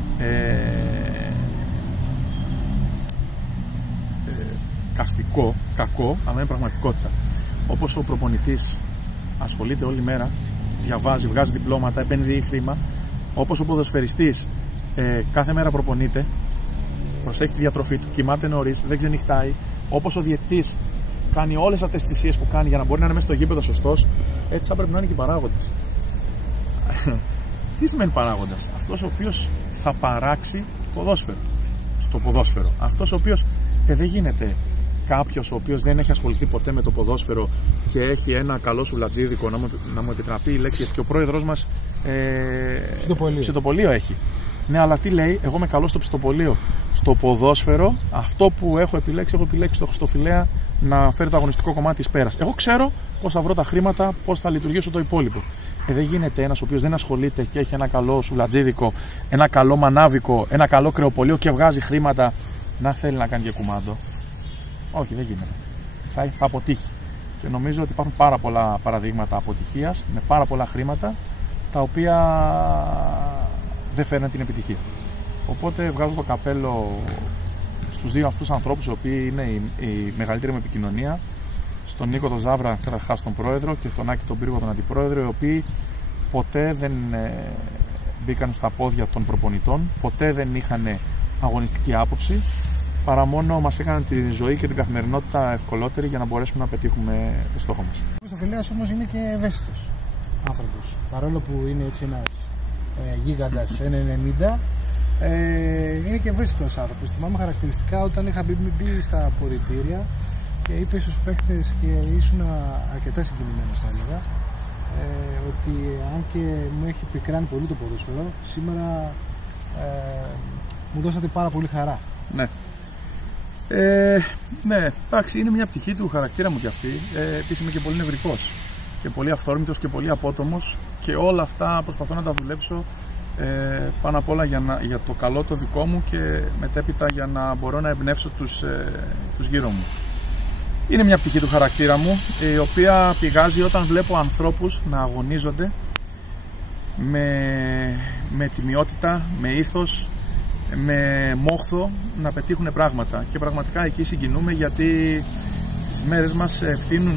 καστικό, κακό, αλλά είναι πραγματικότητα. Όπως ο προπονητής ασχολείται όλη μέρα, διαβάζει, βγάζει διπλώματα, επενδύει χρήμα, όπως ο ποδοσφαιριστής κάθε μέρα προπονείται, προσέχει τη διατροφή του, κοιμάται νωρίς, δεν ξενυχτάει, όπως ο διαιτητής κάνει όλες αυτές τις θυσίες που κάνει για να μπορεί να είναι μέσα στο γήπεδο σωστός, έτσι θα πρέπει να είναι και παράγοντας. Τι σημαίνει παράγοντας? Αυτός ο οποίος θα παράξει ποδόσφαιρο, στο ποδόσφαιρο. Αυτός ο οποίος δεν γίνεται κάποιος ο οποίος δεν έχει ασχοληθεί ποτέ με το ποδόσφαιρο και έχει ένα καλό σουλατζίδικο, να μου επιτραπεί η λέξη, και ο πρόεδρος μας ψητοπολείο έχει. Ναι, αλλά τι λέει? Εγώ είμαι καλός στο ψητοπολείο. Στο ποδόσφαιρο, αυτό που έχω επιλέξει το Χριστοφιλέα να φέρει το αγωνιστικό κομμάτι της πέρας. Εγώ ξέρω πώς θα βρω τα χρήματα, πώς θα λειτουργήσω το υπόλοιπο. Δεν γίνεται ένας ο οποίος δεν ασχολείται και έχει ένα καλό σουλατζίδικο, ένα καλό μανάβικο, ένα καλό κρεοπολείο και βγάζει χρήματα, να θέλει να κάνει και κουμάντο. Όχι, δεν γίνεται. Θα αποτύχει. Και νομίζω ότι υπάρχουν πάρα πολλά παραδείγματα αποτυχίας με πάρα πολλά χρήματα, τα οποία δεν φέρνουν την επιτυχία. Οπότε βγάζω το καπέλο στους δύο αυτούς ανθρώπους, οι οποίοι είναι η μεγαλύτερη μου επικοινωνία, στον Νίκο τον Ζάβρα, καταρχάς τον πρόεδρο, και στον Άκη τον Πύργο τον αντιπρόεδρο, οι οποίοι ποτέ δεν μπήκαν στα πόδια των προπονητών, ποτέ δεν είχαν αγωνιστική άποψη, παρά μόνο μας έκαναν τη ζωή και την καθημερινότητα ευκολότερη για να μπορέσουμε να πετύχουμε το στόχο μας. Ο Χριστοφιλέας όμως είναι και ευαίσθητος άνθρωπος. Παρόλο που είναι έτσι ένας γίγαντας 1,90, είναι και ευαίσθητος άνθρωπος. Θυμάμαι χαρακτηριστικά όταν είχα μπει στα αποδυτήρια και είπε στους παίκτες, και ήσουν αρκετά συγκινημένος θα έλεγα, ότι αν και μου έχει πικράνει πολύ το ποδόσφαιρο, σήμερα μου δώσατε πάρα πολύ χαρά. Ναι. Ναι, εντάξει, είναι μια πτυχή του χαρακτήρα μου κι αυτή. Επίσης είμαι και πολύ νευρικός και πολύ αυθόρμητος και πολύ απότομος, και όλα αυτά προσπαθώ να τα δουλέψω πάνω απ' όλα για το καλό το δικό μου, και μετέπειτα για να μπορώ να εμπνεύσω τους γύρω μου. Είναι μια πτυχή του χαρακτήρα μου, η οποία πηγάζει όταν βλέπω ανθρώπους να αγωνίζονται με τιμιότητα, με ήθος, με μόχθο να πετύχουν πράγματα, και πραγματικά εκεί συγκινούμε, γιατί τις μέρες μας ευθύνουν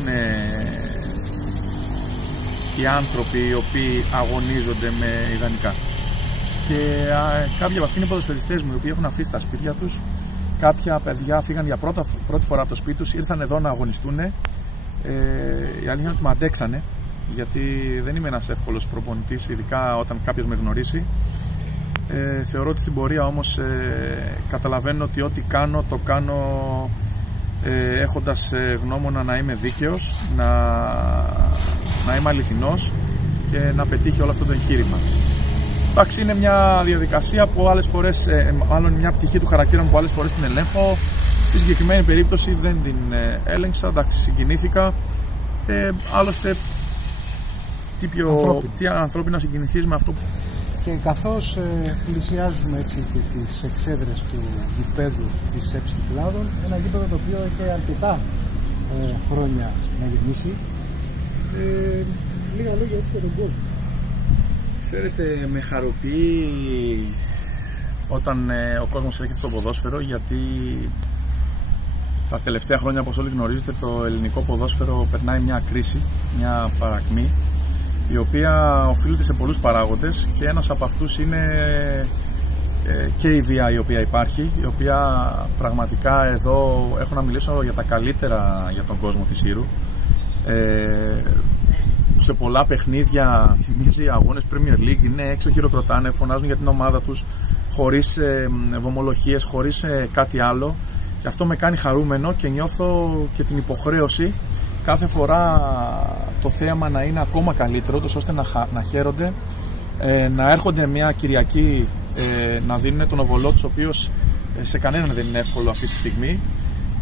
οι άνθρωποι οι οποίοι αγωνίζονται με ιδανικά. Και κάποιοι από αυτοί είναι ποδοσφαιριστές μου, οι οποίοι έχουν αφήσει τα σπίτια τους. Κάποια παιδιά φύγαν για πρώτη φορά από το σπίτι τους, ήρθαν εδώ να αγωνιστούν. Η αλήθεια είναι ότι με αντέξανε, γιατί δεν είμαι ένας εύκολος προπονητής, ειδικά όταν κάποιος με γνωρίσει. Θεωρώ ότι στην πορεία όμως καταλαβαίνω ότι ό,τι κάνω, το κάνω έχοντας γνώμονα να είμαι δίκαιος, να είμαι αληθινός και να πετύχει όλο αυτό το εγχείρημα. Εντάξει, είναι μια διαδικασία που άλλες φορές, μάλλον μια πτυχή του χαρακτήρα μου που άλλες φορές την ελέγχω. Στη συγκεκριμένη περίπτωση δεν την έλεγξα, εντάξει, συγκινήθηκα. Άλλωστε, τι ανθρώπινα συγκινηθείς με αυτό που... Και καθώς πλησιάζουμε έτσι και τις εξέδρες του γηπέδου της ΕΠΣ Κυκλάδων, ένα γήπεδο το οποίο έχει αρκετά χρόνια να γεμίσει, λίγα λόγια έτσι για τον κόσμο. Ξέρετε, με χαροποιεί όταν ο κόσμος έρχεται στο ποδόσφαιρο, γιατί τα τελευταία χρόνια, όπως όλοι γνωρίζετε, το ελληνικό ποδόσφαιρο περνάει μια κρίση, μια παρακμή, η οποία οφείλεται σε πολλούς παράγοντες, και ένας από αυτούς είναι και η βία η οποία υπάρχει, η οποία πραγματικά εδώ έχω να μιλήσω για τα καλύτερα για τον κόσμο της Ήρου. Σε πολλά παιχνίδια θυμίζει αγώνες Premier League, είναι έξω, χειροκροτάνε, φωνάζουν για την ομάδα τους, χωρίς βομολογίες, χωρίς κάτι άλλο, και αυτό με κάνει χαρούμενο και νιώθω και την υποχρέωση κάθε φορά το θέαμα να είναι ακόμα καλύτερο, ώστε να χαίρονται, να έρχονται μια Κυριακή να δίνουν τον οβολό τους, ο οποίος σε κανέναν δεν είναι εύκολο αυτή τη στιγμή,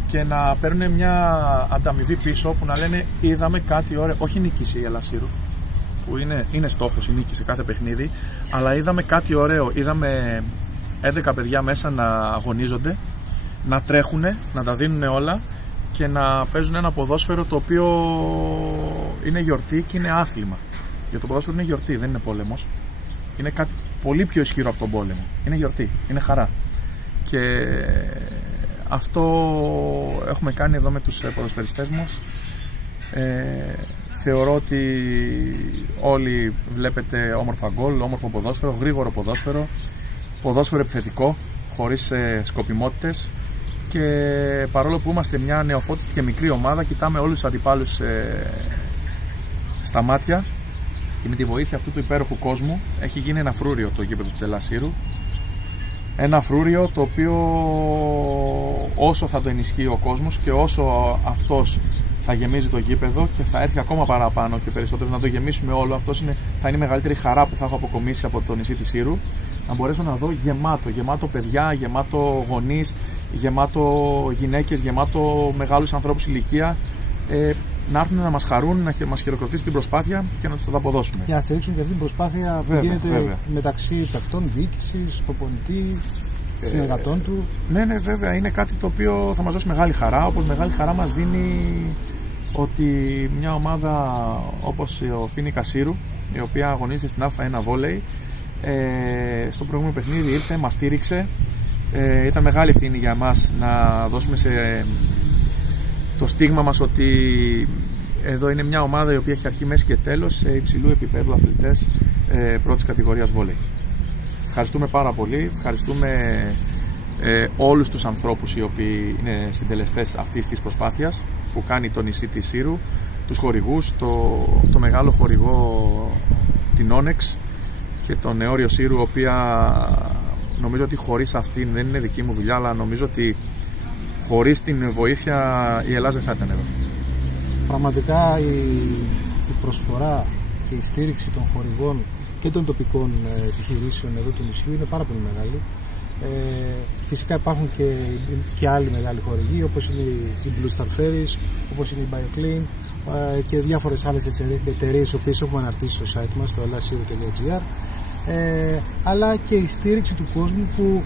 και να παίρνουν μια ανταμοιβή πίσω που να λένε είδαμε κάτι ωραίο, όχι νίκηση η Ελλάς Ήρου που είναι στόχος η νίκη σε κάθε παιχνίδι, αλλά είδαμε κάτι ωραίο, είδαμε 11 παιδιά μέσα να αγωνίζονται, να τρέχουν, να τα δίνουν όλα και να παίζουν ένα ποδόσφαιρο το οποίο είναι γιορτή και είναι άθλημα. Για το ποδόσφαιρο είναι γιορτή, δεν είναι πόλεμος. Είναι κάτι πολύ πιο ισχυρό από τον πόλεμο. Είναι γιορτή, είναι χαρά. Και αυτό έχουμε κάνει εδώ με τους ποδοσφαιριστές μας. Θεωρώ ότι όλοι βλέπετε όμορφα γκολ, όμορφο ποδόσφαιρο, γρήγορο ποδόσφαιρο, ποδόσφαιρο επιθετικό, χωρίς σκοπιμότητες, και παρόλο που είμαστε μια νεοφώτιστη και μικρή ομάδα, κοιτάμε όλους τους αντιπάλους στα μάτια, και με τη βοήθεια αυτού του υπέροχου κόσμου έχει γίνει ένα φρούριο το γήπεδο της Ελλάς Ήρου. Ένα φρούριο το οποίο όσο θα το ενισχύει ο κόσμος και όσο αυτός θα γεμίζει το γήπεδο και θα έρθει ακόμα παραπάνω και περισσότερο να το γεμίσουμε όλο, θα είναι η μεγαλύτερη χαρά που θα έχω αποκομίσει από το νησί της Ήρου, να μπορέσω να δω γεμάτο παιδιά, γεμάτο γονείς, γεμάτο γυναίκες, γεμάτο μεγάλους ανθρώπους ηλικία, να έρθουν να μας χαρούν, να μας χειροκροτήσουν την προσπάθεια και να τους το αποδώσουμε. Για να στηρίξουν και αυτή την προσπάθεια που γίνεται μεταξύ παικτών, διοίκησης, προπονητή, συνεργατών του. Ναι, βέβαια, είναι κάτι το οποίο θα μας δώσει μεγάλη χαρά, όπως μεγάλη χαρά μας δίνει ότι μια ομάδα όπως ο Φοίνικας Ήρου, η οποία αγωνίζεται στην Α1 βόλεϊ, στο προηγούμενο παιχνίδι ήρθε, μας στήριξε. Ήταν μεγάλη ευθύνη για μας να δώσουμε το στίγμα μας ότι εδώ είναι μια ομάδα η οποία έχει αρχή, μέση και τέλος σε υψηλού επίπεδου αθλητές πρώτης κατηγορίας βόλεϊ. Ευχαριστούμε πάρα πολύ, ευχαριστούμε όλους τους ανθρώπους οι οποίοι είναι συντελεστές αυτής της προσπάθειας που κάνει το νησί της Ήρου, τους χορηγούς, το μεγάλο χορηγό την Όνεξ και τον Εώριο Ήρου, οποία νομίζω ότι χωρίς αυτήν, δεν είναι δική μου δουλειά, αλλά νομίζω ότι χωρίς την βοήθεια η Ελλάδα δεν θα ήταν εδώ. Πραγματικά η προσφορά και η στήριξη των χορηγών και των τοπικών επιχειρήσεων εδώ του νησιού είναι πάρα πολύ μεγάλη. Φυσικά υπάρχουν και άλλοι μεγάλοι χορηγοί, όπως είναι η Blue Star Ferries, όπως είναι η BioClean και διάφορες άλλες εταιρείες οι οποίες έχουμε αναρτήσει στο site μας, στο ellasiro.gr, αλλά και η στήριξη του κόσμου που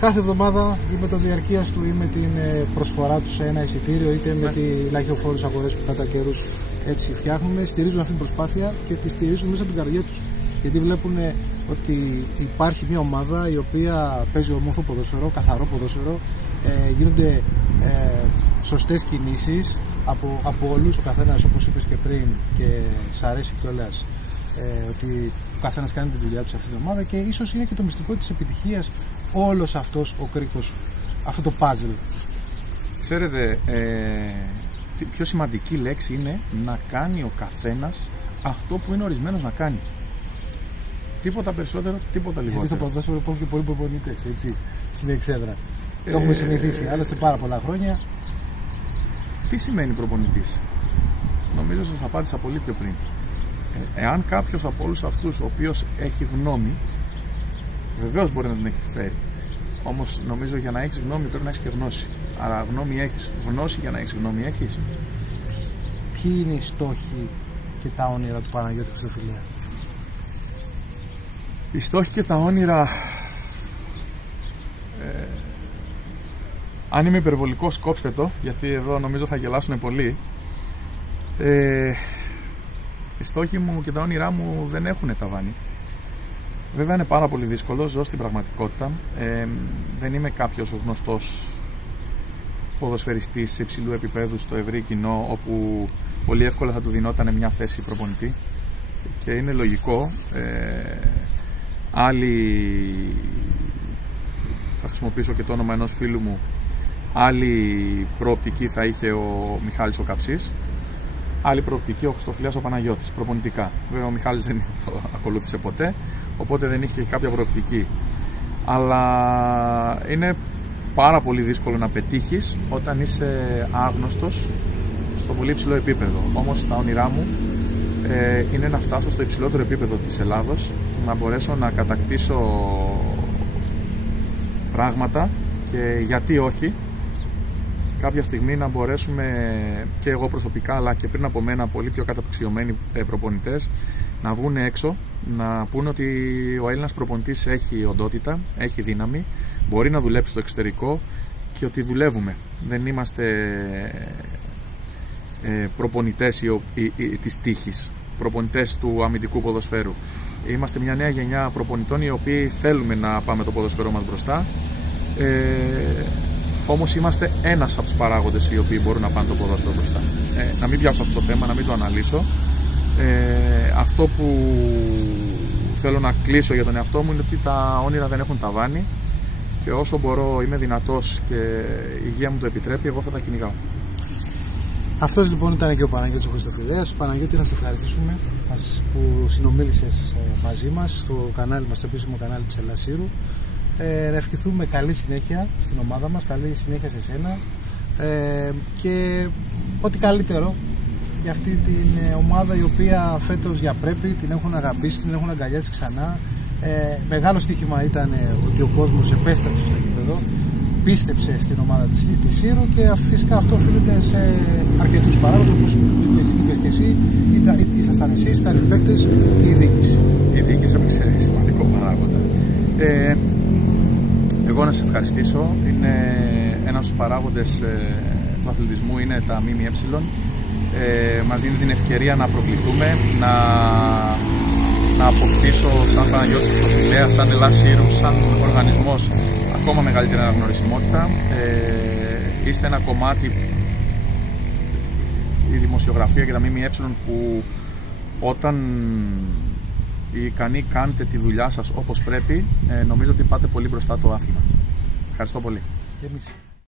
κάθε εβδομάδα ή με το διαρκείας του ή με την προσφορά του σε ένα εισιτήριο, είτε με τη λαχιοφόρους αγορές που κατά καιρούς έτσι φτιάχνουμε, στηρίζουν αυτή την προσπάθεια και τη στηρίζουν μέσα από την καρδιά τους, γιατί βλέπουν ότι υπάρχει μια ομάδα η οποία παίζει ομόρφο ποδόσφαιρο, καθαρό ποδόσφαιρο, γίνονται σωστές κινήσεις από όλους, ο καθένας, όπως είπες και πριν, και σ' αρέσει κιόλας ότι ο καθένας κάνει τη δουλειά του σε αυτή την ομάδα, και ίσως είναι και το μυστικό της επιτυχίας όλος αυτός ο κρίκος, αυτό το puzzle. Ξέρετε, η πιο σημαντική λέξη είναι να κάνει ο καθένας αυτό που είναι ορισμένος να κάνει. Τίποτα περισσότερο, τίποτα λιγότερο. Γιατί στο ποδόσφαιρο υπάρχουν και πολλοί προπονητές, έτσι, στην εξέδρα. Το έχουμε συνηθίσει, άλλωστε πάρα πολλά χρόνια. Τι σημαίνει προπονητής? Νομίζω σας απάντησα πολύ πιο πριν. Εάν κάποιος από όλους αυτούς ο οποίος έχει γνώμη, βεβαίως μπορεί να την εκφέρει. Όμως νομίζω για να έχεις γνώμη πρέπει να έχεις και γνώση. Άρα γνώμη έχεις, γνώση για να έχεις γνώμη έχεις. Ποιοι είναι οι στόχοι και τα όνειρα του Παναγιώτη Χριστοφιλία? Οι στόχοι και τα όνειρα, αν είμαι υπερβολικός κόψτε το, γιατί εδώ νομίζω θα γελάσουν πολλοί. Οι στόχοι μου και τα όνειρά μου δεν έχουν ταβάνι. Βέβαια είναι πάρα πολύ δύσκολο, ζω στην πραγματικότητα. Δεν είμαι κάποιος γνωστός ποδοσφαιριστής υψηλού επίπεδου στο ευρύ κοινό, όπου πολύ εύκολα θα του δινόταν μια θέση προπονητή, και είναι λογικό. Άλλοι χρησιμοποιήσω και το όνομα ενός φίλου μου, άλλη προοπτική θα είχε ο Μιχάλης ο Καψής, άλλη προοπτική ο Χριστοφυλιάς ο Παναγιώτης, προπονητικά. Βέβαια ο Μιχάλης δεν το ακολούθησε ποτέ, οπότε δεν είχε κάποια προοπτική. Αλλά είναι πάρα πολύ δύσκολο να πετύχεις όταν είσαι άγνωστος στο πολύ υψηλό επίπεδο. Όμως τα όνειρά μου είναι να φτάσω στο υψηλότερο επίπεδο της Ελλάδος, να μπορέσω να κατακτήσω πράγματα και γιατί όχι κάποια στιγμή να μπορέσουμε και εγώ προσωπικά αλλά και πριν από μένα πολύ πιο καταπληκτιωμένοι προπονητές να βγουν έξω, να πούνε ότι ο Έλληνας προπονητής έχει οντότητα, έχει δύναμη, μπορεί να δουλέψει στο εξωτερικό και ότι δουλεύουμε. Δεν είμαστε προπονητές της τύχης, προπονητές του αμυντικού ποδοσφαίρου. Είμαστε μια νέα γενιά προπονητών οι οποίοι θέλουμε να πάμε το ποδοσφαιρό μας μπροστά. Όμως είμαστε ένας από τους παράγοντες οι οποίοι μπορούν να πάνε το ποδόσφαιρο μπροστά. Να μην πιάσω αυτό το θέμα, να μην το αναλύσω. Αυτό που θέλω να κλείσω για τον εαυτό μου είναι ότι τα όνειρα δεν έχουν ταβάνι και όσο μπορώ, είμαι δυνατός και η υγεία μου το επιτρέπει, εγώ θα τα κυνηγάω. Αυτός λοιπόν ήταν και ο Παναγιώτης ο Χριστοφυλιάς. Παναγιώτη, να σε ευχαριστήσουμε που συνομίλησες μαζί μας στο κανάλι μας, στο επίσημο κανάλι της Ελλάς Σύρου. Να ευχηθούμε καλή συνέχεια στην ομάδα μας, καλή συνέχεια σε σένα και ό,τι καλύτερο για αυτή την ομάδα η οποία φέτος για πρέπει την έχουν αγαπήσει, την έχουν αγκαλιάσει ξανά. Μεγάλο στοίχημα ήταν ότι ο κόσμος επέστρεψε στο γήπεδο, πίστεψε στην ομάδα της Σύρου και φυσικά αυτό οφείλεται σε αρκετούς παράγοντες όπως είπες και εσύ, ήσασταν εσείς, ήταν οι παίκτες, η διοίκηση. Η διοίκηση έπαιξε σημαντικό παράγοντα. Εγώ να σε ευχαριστήσω. Είναι ένας στους παράγοντες του αθλητισμού, είναι τα ΜΜΕ. Μας δίνει την ευκαιρία να προκληθούμε, να αποκτήσω σαν Παναγιώτης Χριστοφυλιάς, σαν Ελλάς Σύρου, σαν οργανισμός ακόμα μεγαλύτερη αναγνωρισιμότητα. Είστε ένα κομμάτι, η δημοσιογραφία και τα ΜΜΕ, που όταν οι ικανοί κάνετε τη δουλειά σας όπως πρέπει, νομίζω ότι πάτε πολύ μπροστά το άθλημα. Ευχαριστώ πολύ. Και εμείς.